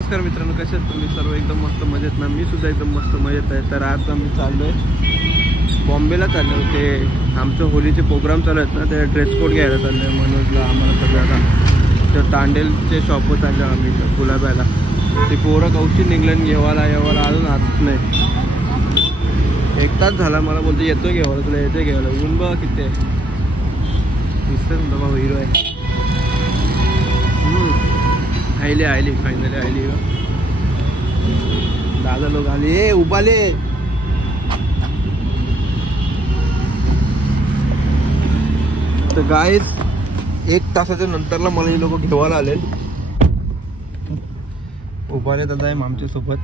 नमस्कार मित्रांनो, कसे आहेत तुम्ही सर्व? एकदम मस्त मजेत ना? मी सुद्धा एकदम मस्त मजेत आहे. तर आज आम्ही चाललोय बॉम्बेला चाललो होते. आमचं होलीचे प्रोग्राम चालू आहेत ना, ते ड्रेस कोड घ्यायला चाललो आहे. मनोजला आम्हाला सगळ्याला तर तांडेलचे शॉपवर चाललो आम्ही गुलाब्याला. ते पोरं कौशी निघलं घेवायला अजून आत नाही. 1 तास झाला. मला बोलतो येतो घेवायला, तुला येते घेवायला. ऊन बघा किती आहे. दिसतं तुला बाबा, हिरो आहे. Oily finally oily. दादा लोक आले, उभाले. तर गाईज 1 तासाच्या नंतरला मला हे लोक घेवायला आले. उभाले दादा आहे आमच्या सोबत.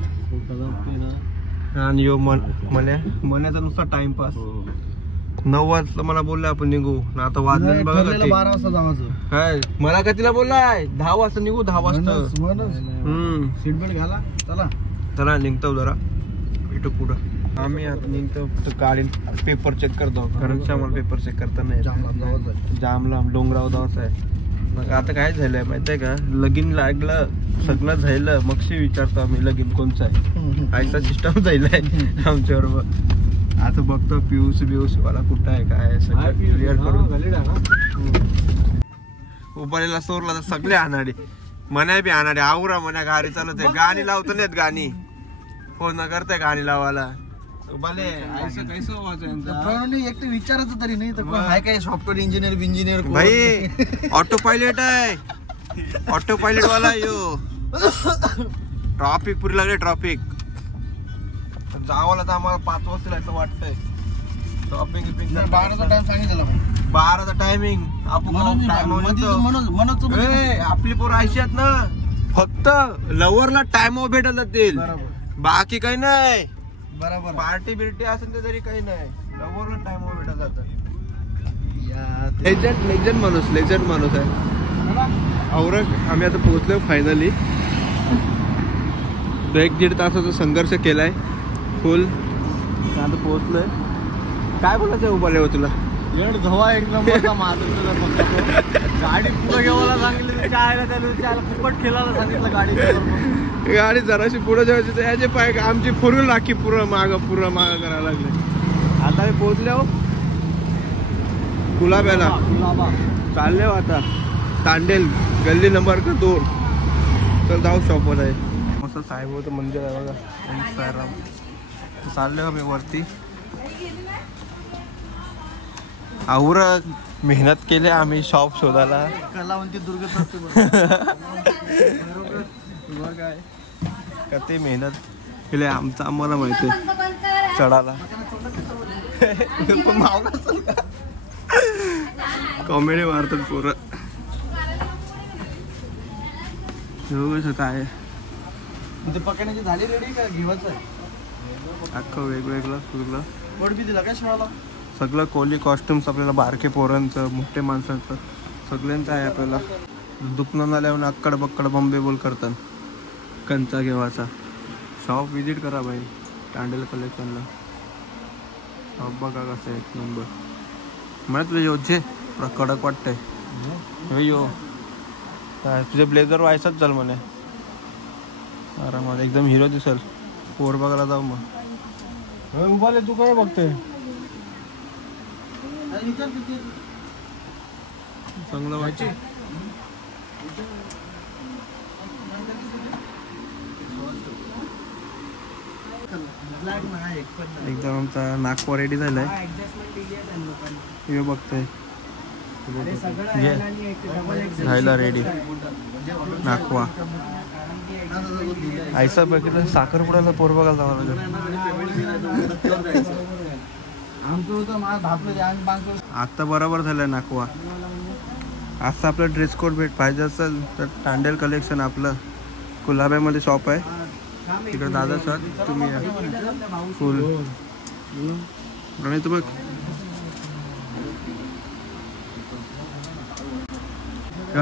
आणि यो मण्याचा नुसता टाइमपास. 9 वाजता मला बोलला आपण निघू ना. आता वाजले बघा 12 वाजता जावायचं. काय मला कितीला बोललाय? 10 वाजता निघू. 10 वाजता सीट बेल्ट घाला. चला निघतो. जरा भेटू पुढं. आम्ही आता निघतो. गाडी पेपर चेक करतो, कारण आम्हाला पेपर चेक करता नाही. जाम लांब डोंगरावर जायचं आहे. मग आता काय झालंय माहितीये का? लगीन लागलं सगळं झालं मग विचारतो आम्ही लगीन कोणचं आहे. आयचा सिस्टम झालाय आमच्याबरोबर. आता बघतो पियुष वाला कुठं आहे काय आहे सगळं क्लिअर करून. उभारलेला सोरला तर सगळे अनाडे मना बी अनाडे. आवरा मना गाडी चालत आहे. गाणी लावतो नाहीत. गाणी फोन न करताय गाणी लावायला. उभाले एकटे विचारायचं तरी नाही तर हाय काय सॉफ्टवेअर इंजिनियर भाई. ऑटो पायलट आहे. ऑटो पायलट वाला यो. ट्रॉफिक पुरी लागले. ट्रॉफिक जावाला तर आम्हाला 5 वाजता असं वाटतंय. शॉपिंग 12चा टाइम सांगितलं. 12चा टायमिंग. आपली पोरं अशी आहेत ना, फक्त लवरला टाइम भेटत जातील, बाकी काही नाही. बरोबर. पार्टी बिर्टी असेल तर तरी काही नाही. लवरला टाइम भेटत जात. लेजंड माणूस आहे औरंग. आम्ही आता पोहोचलो फायनली. 1-1.5 तासाचा संघर्ष केलाय फुल. आता पोहोचलोय. काय बोलायचं उभारल्यावर तुला? धवा एकदम गाडी पुढे घेवायला सांगितली. त्याला फुकट खेळायला सांगितलं. गाडी जराशी पुढे जेवायची तर याचे पाय आमची फोरव्हील राखी पुरं माग करायला लागले. आता मी पोहोचलो गुलाब्याला. चालले आता तांडेल गल्ली नंबर 2. तर जाऊ शॉपवर आहे. मस्त साईबाबाचं मंदिर आहे बघा. साईराम. चालले आम्ही वरती. आवर मेहनत केली आम्ही शॉप शोधायला. कलावंती दुर्ग काय कते मेहनत केली आमचं आम्हाला माहिती चढाला. कॉमेडी मारतात पोरं. काय पकडण्याची झाली रेडी का घेवायचं आहे? अख्खं वेगवेगळं सगळं. बी दिला काय शिवाला? सगळं कोहली कॉस्ट्युम्स आपल्याला. बारके पोरांचं, मोठे माणसांचं, सगळ्यांचं आहे आपल्याला. दुकानाला लावून अक्कड बक्कड बॉम्बे बोल करतात. कंचा घेवाचा. शॉप विजिट करा भाई तांडेल कलेक्शनला. शॉप बघा कसं आहे. 1 नंबर. मला तुझे योचे कडक वाटतंय. यो काय तुझे ब्लेझर व्हायचाच चल म्हणे. आरामात एकदम हिरो दिसेल. पोर बघायला जाऊ मग. उभाले तू काय बघतोय? चांगलं वाटतं. एकदम आमचा नागपूर रेडी झालाय. हे बघतोय राहायला रेडी नागवा. आयसा बघितलं साखरपुड्याला पोर बघायला जावं लागेल. आता बरोबर झालंय नागवा. आता आपलं ड्रेस कोड पाहिजे असेल तर तांडेल कलेक्शन आपलं गुलाब्यामध्ये शॉप आहे. तिकडे दादा सर तुम्ही फुल आणि तू बघ.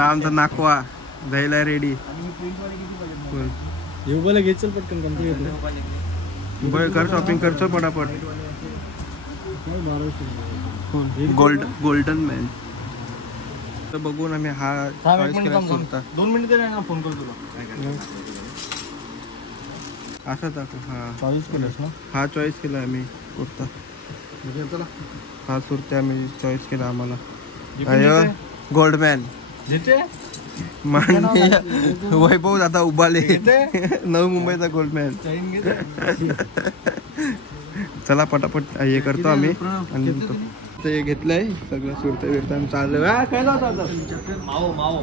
आमचा नाकवा जायला रेडी. घेचल पटकन कर शॉपिंग करतो पटापट. Golden man. तर बघून आम्ही हा 2 मिनिटं फोन करतो तुला. असा दाखव. हा चॉईस केलंस ना. हा चॉईस केला आम्ही कुर्ता. चला हा कुर्ता आम्ही चॉईस केला आम्हाला. अयो गोल्डमॅन वैभव दादा उभाले नवी मुंबईचा गोल्डमॅन. चला पटापट हे करतो आम्ही आणि ते घेतलंय सगळं सुरत बिरत आम्ही चाललो. काय जातो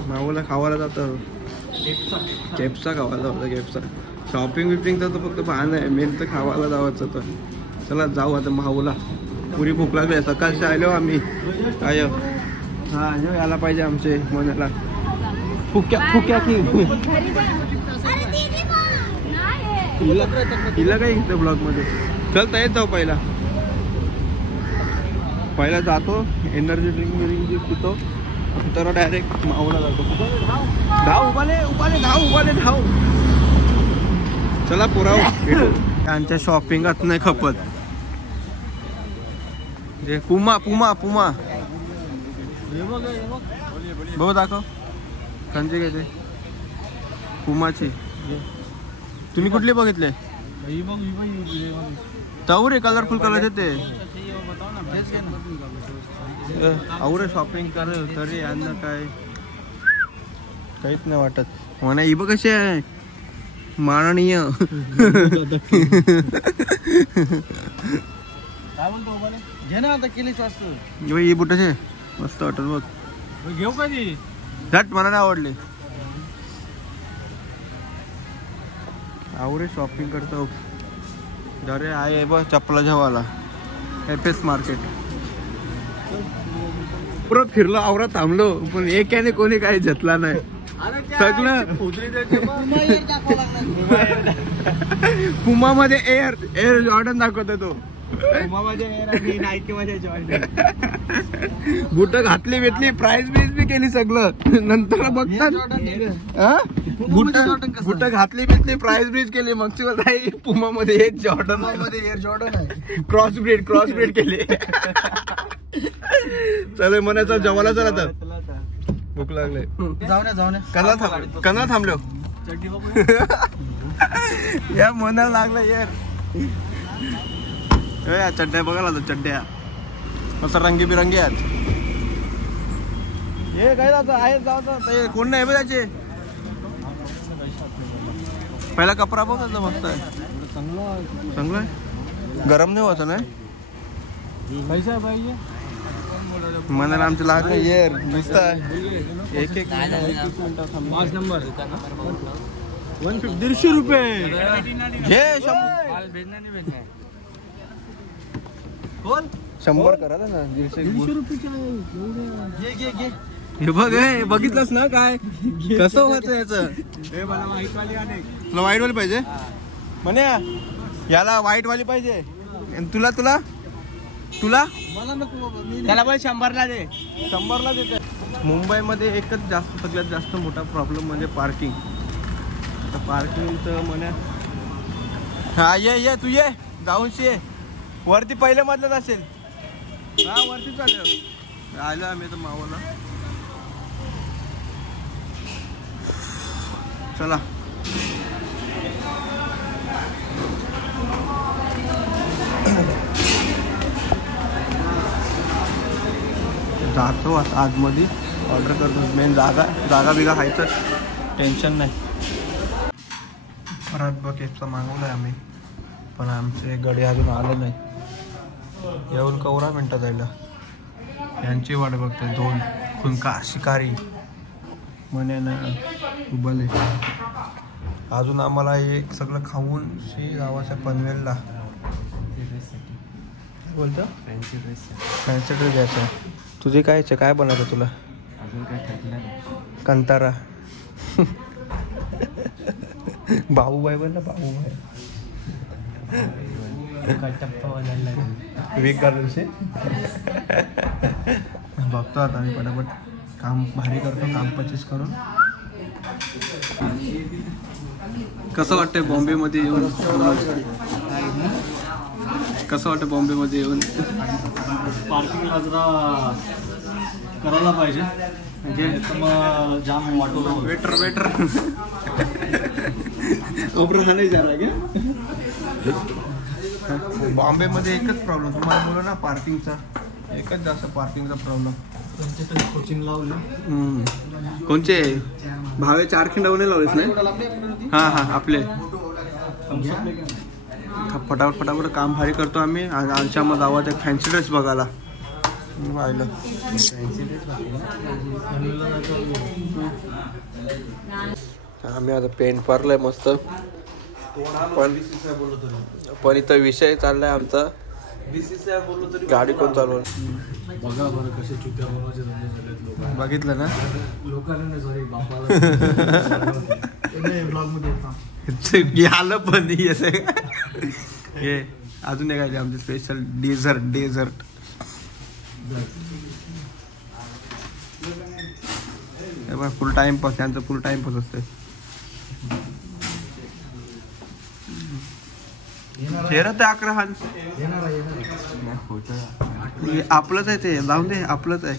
मावला खावायला जातो. केपसा खावायला जातो. केपसा शॉपिंग बिपिंग तर फक्त पाहणं आहे. मेन तर खावायला जावायचं. तर चला जाऊ आता माऊला. पुरी भूक लागली. सकाळचे आलो आम्ही. आय हा यायला पाहिजे आमचे मनाला. फुक्या फुक्या की हिला काय घेतं ब्लॉग मध्ये. चलता येत जाऊ. पहिला जातो एनर्जी ड्रिंक पितो. तर डायरेक्ट माऊला जातो. धाव धाव. चला पुराव त्यांच्या शॉपिंगात नाही खपत. जे पुमा बघ दाखव. कंचे घ्यायचे पुमाची. तुम्ही कुठले बघितले. ताऊ कलरफुल कलर येते. आवरे शॉपिंग कर तरी यांना काय काहीच नाही वाटत. म्हणा ही बघ कशी आहे माननीय. काय बोलतो घे ना आता केली स्वस्त. ही बुटाचे मस्त वाटत बघ. घेऊ कधी झट मला नाही आवडले. आवरे शॉपिंग करतो. अरे आहे बघ चप्पला जेवायला एफएस मार्केट. पुरं फिरलो आवरा थांबलो पण एकाने कोणी काही घेतला नाही. सगळं पुमा मध्ये एअर जॉर्डन दाखवतो तो. बुट घातली भेटली प्राइस बीज बी केली सगळं. नंतर बघतात बुट घातली भेटली प्राइस ब्रीज केली. मग पुमा मध्ये जॉर्डन मध्ये एअर जॉर्डन आहे. क्रॉस ब्रीड केली. चल म्हणायचं जेवायला. चला तर भूक लागले. जाऊ कना थांबलो. या मनाला लागलं यार. चड्ड्या बघायला तर चड्ड्या मस्त रंगीबिरंगी आहेत. हे काय आहे कोण नाही त्याचे. पहिला कपडा बघ मस्त आहे. चांगलं आहे. गरम नाही होत नाही. पैसा पाहिजे मनाला आमचे लागलं येर मस्त आहे. एक 5 नंबर 150 रुपये घे. 100 करा ना. 150 रुपये घे. हे बघ बघितलंस ना काय कसं होतं याचं. तुला व्हाईट वाली पाहिजे म्हणे. याला व्हाईट वाली पाहिजे. तुला त्याला पण 100ला दे. 100ला देते. मुंबईमध्ये एकच सगळ्यात जास्त मोठा प्रॉब्लेम म्हणजे पार्किंग. आता पार्किंगचं म्हणे. हा ये तू ये जाऊन ये. वरती पहिल्या मधल्याच असेल. हा वरती चालेल. आलो आम्ही तर मावाला. चला जातो आता आतमध्ये. ऑर्डर करतो. मेन जागा बिगा खायचं टेन्शन नाही. परत बघ केपचा मागवलाय आम्ही पण आमचे गडी अजून आले नाही. येऊन 11 मिनटं जायला. यांची वाट बघते 2 खुनका शिकारी म्हणे उभले. अजून आम्हाला हे सगळं खाऊन गावाच्या पनवेलला बोलतो फॅन्सी ड्रेस घ्यायचा. तुझे काय बनायचं तुला. अजून काय कंतारा बाबूबाई बोल ना. बाबूबाई वीक घालूनशे बघतो आता मी पटापट. काम भारी करतो. काम 25 करून. कसं वाटतंय बॉम्बेमध्ये येऊन. कसं वाटतं बॉम्बेमध्ये येऊन. पार्किंगला जरा करायला पाहिजे म्हणजे मग जाम वाटो. वेटर बॉम्बे मध्ये एकच प्रॉब्लेम तुम्हाला बोला ना पार्किंगचा, एकच जास्त पार्किंगचा प्रॉब्लेम. कोचिंग लावली. कोणचे भावे 4 खिंडावणे लावलेस नाही. हा हा आपले फटाफट काम भारी करतो आम्ही. आमच्या मग गावात एक फॅन्सी ड्रेस बघायला पाहिलं. आम्ही आता पेंट भरलाय मस्त. पण इथं विषय चाललाय आमचा, गाडी कोण चालवणार. बघा बरं कसे चुक्या बनवायचे धंदे झालेत लोक. बघितलं ना लोकांना सॉरी बापाला ब्लॉग मध्ये आलं पण हे अजून एक आहे आमचे स्पेशल डेझर्ट. फुल टाइमपास, त्यांचं फुल टाइमपास असते. चेहरा ते 11 हान आपलंच आहे ते, जाऊन दे आपलंच आहे.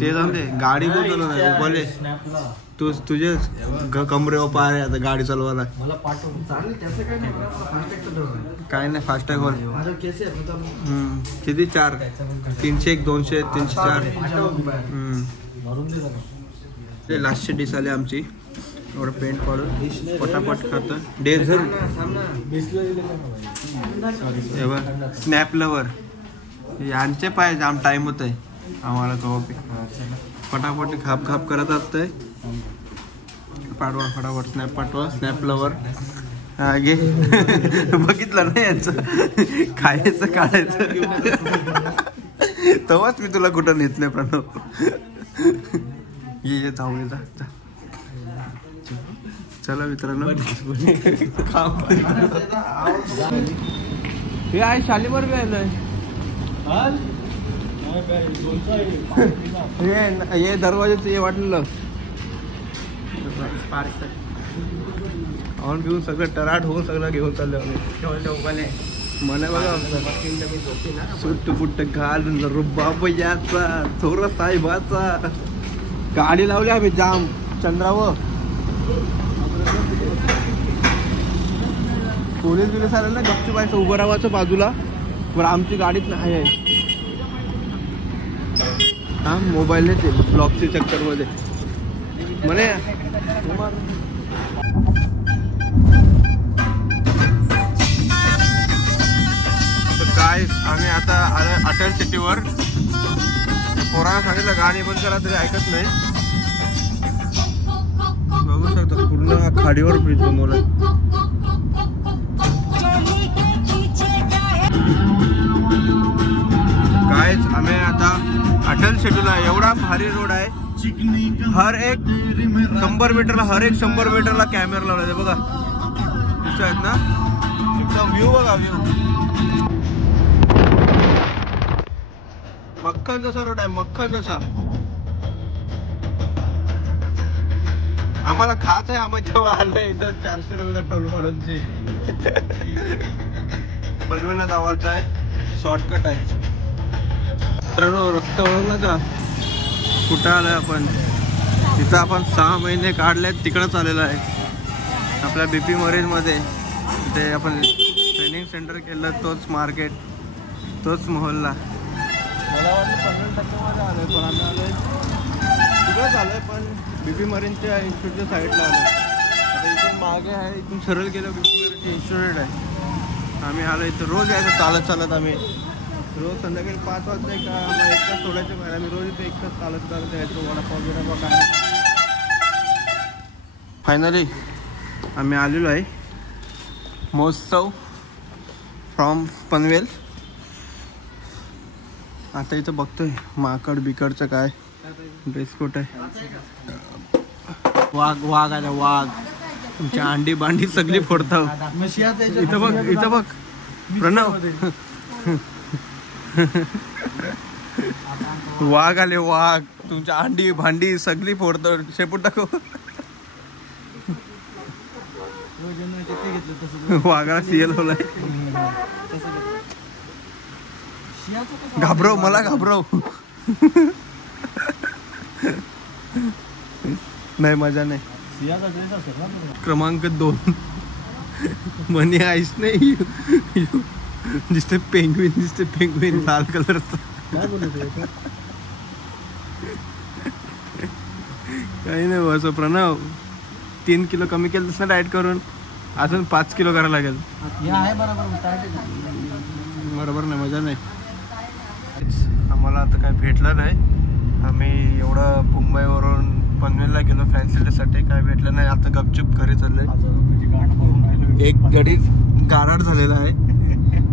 ते जाऊन दे. गाडी कोण चालवणार बोले तुझे कमरेवर पाय आता गाडी चालवायला. काय नाही फास्टॅग वर किती 4 301 200 304. ते लास्टची डिश आली आमची. एवढं पेंट पाडून पटापट करतो. डेझर्ट स्नॅप लवर यांचे पाय जाम टाइम होत आहे आम्हाला. फटाफट खाप करत असतंय. पाठवा फटाफट स्नॅप पाठवा. स्नॅप लवर घे. बघितलं ना यांचं खायचं काढायचं. तेव्हाच मी तुला कुठं नेत नाही प्रणव. ये जाऊ ये जा. चला मित्रांनो हे आहे शालीमार बी आलंय. हे दरवाजाचं हे वाटलेलं ऑन घेऊन सगळं टराट होऊन सगळं घेऊन चाललं. मला बघा सुट्ट पुट्ट घालून रुबाब याचा थोर साहेबाचा. गाडी लावली आम्ही जाम चंद्रावर. पोलीस बिलीस आले ना गपचूप आहे उभं राहायचं बाजूला. पण आमची गाडीत नाही आहे. हा मोबाईल ते ब्लॉकच्या चक्कर मध्ये म्हणे. काय आम्ही आता अटल सिटीवर पोराला सांगितलं गाडी बंद करा तरी ऐकत नाही. बघू शकतो पूर्ण खाडीवर ब्रिज बनवलाय. काय आम्ही आता अटल सिटीला एवढा भारी रोड आहे. हर एक 100 मीटरला कॅमेरा लावला बघा. दिसत आहेत ना व्ह्यू बघा. व्ह्यू मक्खन जसा रोड आहे. मक्खन जसा आम्हाला खात आहे. आम्हाला जेव्हा आलंय इथं 400 रुपये टोल मारूनची पनवेलला जावायचं आहे. शॉर्टकट आहे. रक्त ओळखला का कुठं आलंय आपण. तिथं आपण 6 महिने काढले तिकडंच आलेलं आहे आपल्या BP मरीज मध्ये. ते आपण ट्रेनिंग सेंटर केलं तोच मार्केट तोच मोहल्ला. मला वाटतं 50% आलोय पण आम्ही आलोय तिकडंच आलोय. पण BP मरीनच्या इन्स्टिट्यूटच्या साईडला आलो. आता इथून मागे आहे. इथून सरळ गेलं BP मरीनचे इन्स्टिट्यूट आहे. आम्ही आलो इथं रोज यायचं चालत आम्ही. रोज संध्याकाळी 5 वाजता का आम्हाला 1 तास सोडायचं बाहेर. आम्ही रोज इथे 1 तास चालत यायचो. वडापाव बिडापाव काय. फायनली आम्ही आलेलो आहे महोत्सव फ्रॉम पनवेल. आता इथं बघतोय माकड बिकडचं काय ड्रेस कोट आहे. वाघ आला वाघ. तुमची अंडी बांडी सगळी फोडताव. इथं बघ प्रणव. वाघ आले वाघ. तुमच्या अंडी भांडी सगळी फोडतो. शेपूट टाकू. वाघाला सिएल होलाय. घाबरव मला घाबरव. नाही मजा नाही. सियाचा ड्रेस असेल ना तो. क्रमांक 2 मनी आईस नाही दिसते पेंग्विन लाल कलरचा. काय बोलतो काही नाही असं प्रणव 3 किलो कमी केलं ना डाएट करून, अजून 5 किलो करायला लागेल. हे आहे बरोबर. बरोबर नाही मजा नाही. आम्हाला आता काय भेटलं नाही. आम्ही एवढं मुंबईवरून पनवेलला गेलो फॅन्सी डेसाठी, काय भेटलं नाही. आता गपचूप घरी चाललंय. एक गडी गाराड झालेला आहे,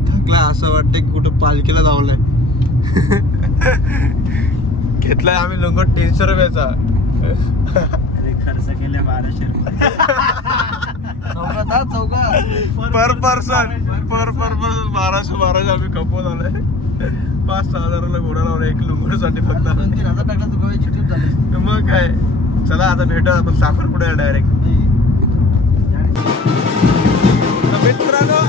थकला. असं वाटतं की कुठं पालखीला जावलंय. घेतलाय आम्ही लोक 300 रुपयाचा. खर्च केले 1200 रुपये पर पर्सन 1200 आम्ही कपवत आलोय. 5-6 हजाराला घोडा लावला एक लुंगडसाठी फक्त. 2-3 टाकला तर गोव्याची ट्रिप झाली. मग काय, चला आता भेटू आपण साखरपुड्याला डायरेक्ट. मित्रांनो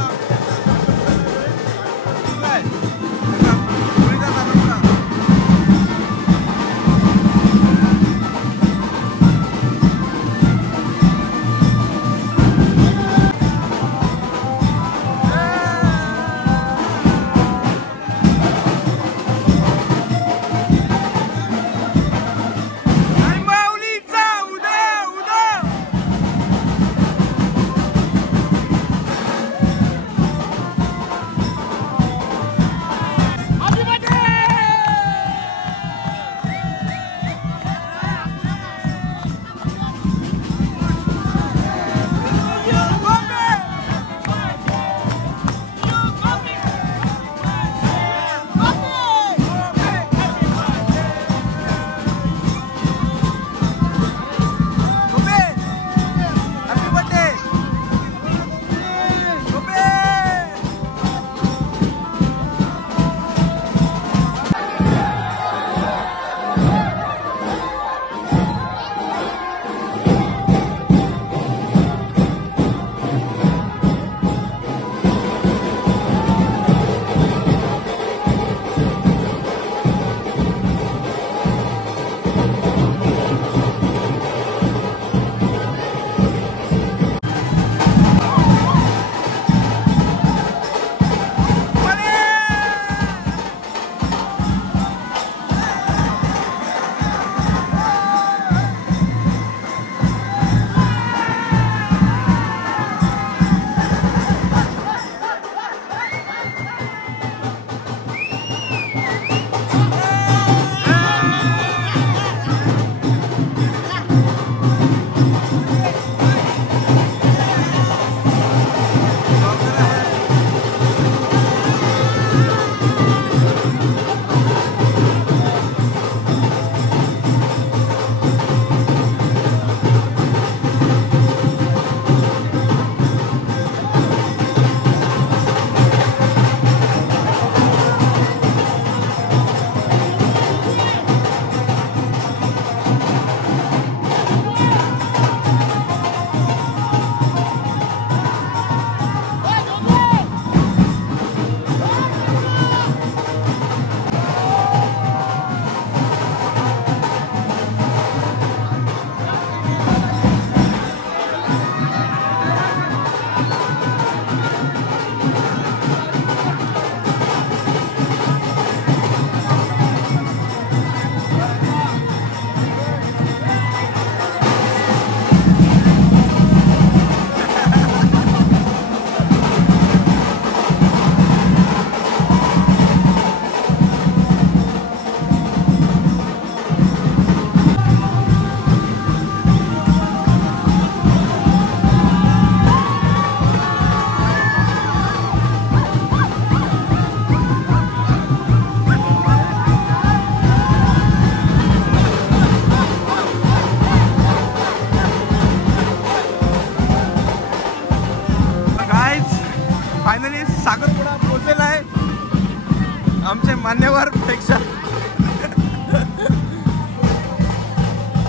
मान्यवर पेक्षा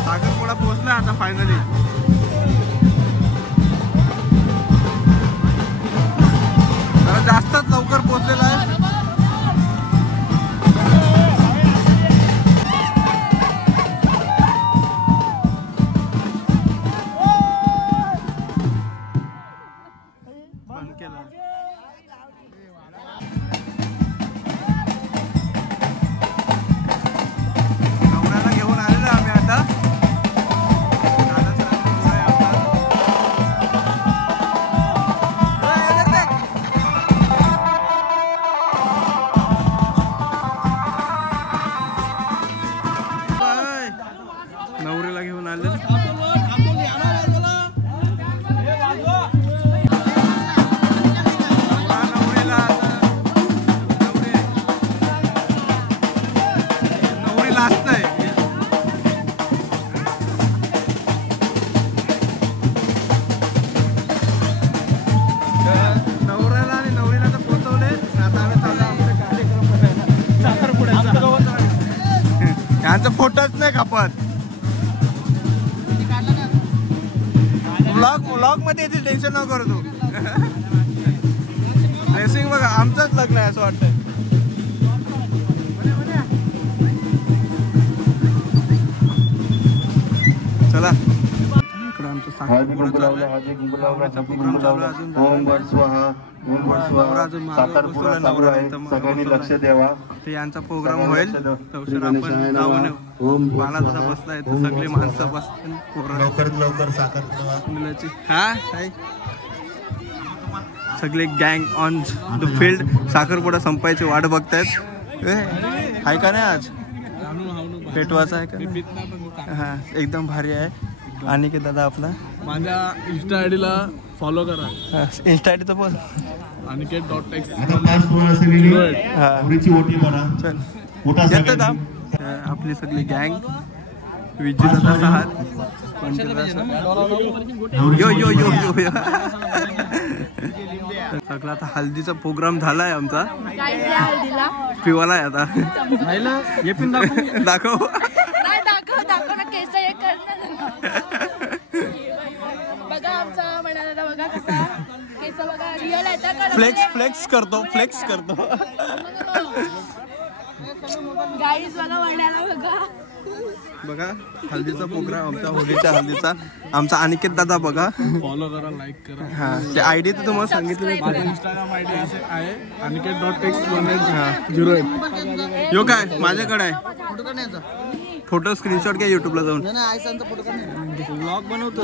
साखरपुडा पोहोचला आता फायनली. जरा जास्तच लवकर पोहोचलेला आहे. आले. नवऱ्याला आणि नवरीला तर पोहोचवले. आता आम्ही चाललो आमचा कार्यक्रम करायला साखरपुड्याचा. यांचा फोटोच नाही कापत. ब्लॉग मध्ये येतील, टेन्शन नको करू तू. ड्रेसिंग बघा, आमचंच लग्न आहे असं वाटतंय. चला इकडं आमचं साखरपुडा चालू आहे. प्रोग्राम चालू आहे अजून. सगळ्यांनी लक्ष द्यावा. ते यांचा प्रोग्राम होईल तवसर आपण जाऊन येऊ. मला जसा बसलाय तर सगळी माणसं बसतील. लवकरात लवकर साखरपुडा मुलाची हा काय सगळे गँग ऑन द फील्ड. साखरपुडा संपायची वाट बघतायत. आहे का नाही आज पेटवाचा आहे का? हा एकदम भारी आहे. आणि की दादा आपला माझ्या इंस्टा आय डीला फॉलो करा. इंस्टा आय डी तर बोल. अनिकेत.x. चल आपली सगळी गँग विजय दादा सहार यो यो यो यो सगळा आता हल्दीचा प्रोग्राम झालाय आमचा. पिवाला आहे आता. हे पिन दाखव. फ्लेक्स करतो. बघा हल्दीचा प्रोग्राम आमचा, होळीच्या हल्दीचा. आमचा अनिकेत दादा बघा. फॉलो करा, लाईक करा. हा ते आयडी तर तुम्हाला सांगितलं. माझं इंस्टाग्राम आयडी असे आहे Aniket.x1808. यो काय माझ्याकडे आहे. फोटो स्क्रीनशॉट घ्या युट्यूबला जाऊन. ब्लॉग बनवतो.